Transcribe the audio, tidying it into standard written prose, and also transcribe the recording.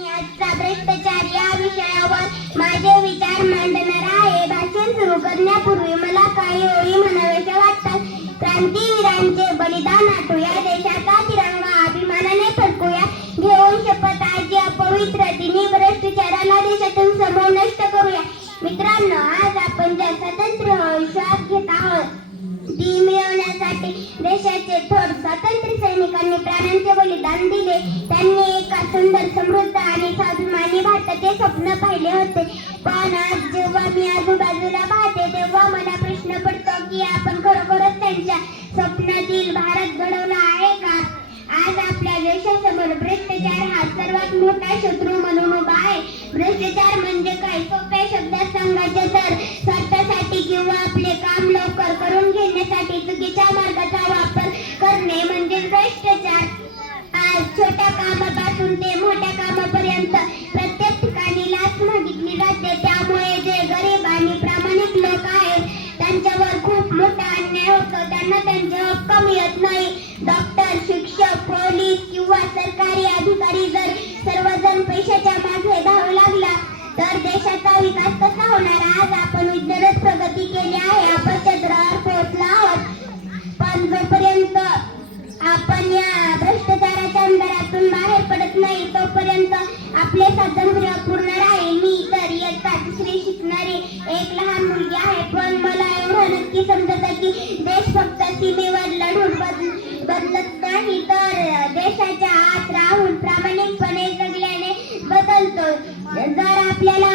आजचा भ्रष्टाचार या विषयावर माझे विचार मांडणार आहे. भाषण सुरू करण्यापूर्वी मला काही ओळी म्हणाव्याशा वाटतात. क्रांतीवीरांचे बलिदान आठवूया, देशाचा तिरंगा अभिमानाने फडकवूया, घेऊन शपथ आज या पवित्र दिनी भ्रष्टाचाराला देशातून समूळ नष्ट करूया. मित्रांनो, आज आपण ज्या स्वातंत्र्य श्वास घेत आहोत ती मिळवण्यासाठी देशाचे थोर स्वातंत्र्य सैनिकांनी प्राणांचे बलिदान दिले. त्यांनी एका सुंदर, समृद्ध आणि स्वाभिमानी भारताचे स्वप्न पाहिले होते. पण आज जेव्हा मी आजूबाजूला पाहते तेव्हा मला प्रश्न पडतो की आपण खरोखरच त्यांच्या स्वप्नातील भारत घडवला आहे का? आज आपल्या देशासमोर भ्रष्टाचार हा सर्वात मोठा शत्रू म्हणून उभा आहे. भ्रष्टाचार म्हणजे काय? सोप्या शब्दात सांगायचे तर स्वार्थासाठी किंवा आपले काम लवकर करून घेण्यासाठी चुकीच्या मार्गाचा वापर करणे म्हणजे भ्रष्टाचार. आज छोट्या कामापासून ते मोठ्या कामापर्यंत प्रत्येक ठिकाणी लाच मागितली जाते. त्यामुळे जे गरीब आणि प्रामाणिक लोक आहेत त्यांच्यावर खूप मोठा अन्याय होतो. त्यांना त्यांचे हक्क मिळत नाही. डॉक्टर, शिक्षक, पोलीस किंवा सरकारी अधिकारी जर सर्वजण पैशाच्या मागे धावू लागला तर देशाचा विकास कसा होणार? आज आपण विज्ञानात प्रगती केली आहे, आपण चंद्रावर पोहोचलो आहोत, पण जोपर्यंत आपण या भ्रष्टाचाराच्या अंधारातून बाहेर पडत नाही तोपर्यंत आपले स्वातंत्र्य पूर्ण राहील. मी तर इयत्ता 3री शिकणारी एक लहान मुलगी आहे, पण मला एवढं नक्की समजतं की देश फक्त सीमेवर लढून बदलत नाही तर देशाच्या आत राहून प्रामाणिकपणे जगल्याने बदलतो. जर आपल्याला